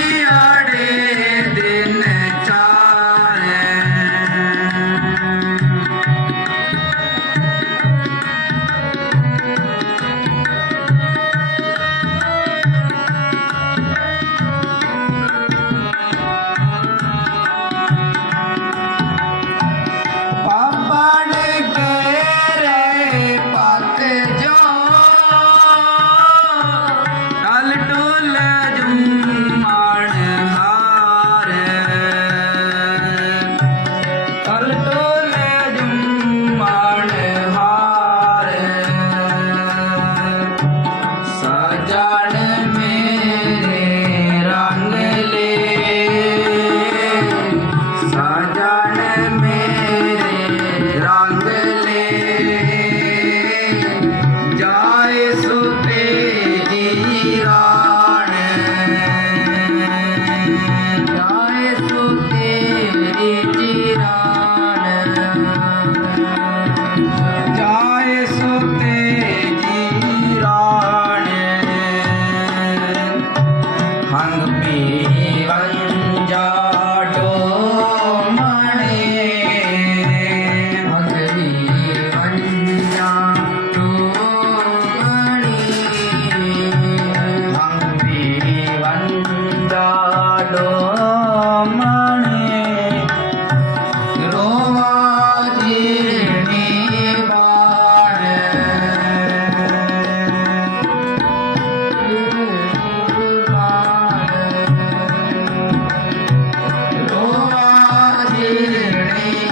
விளையாடே me. Thank you.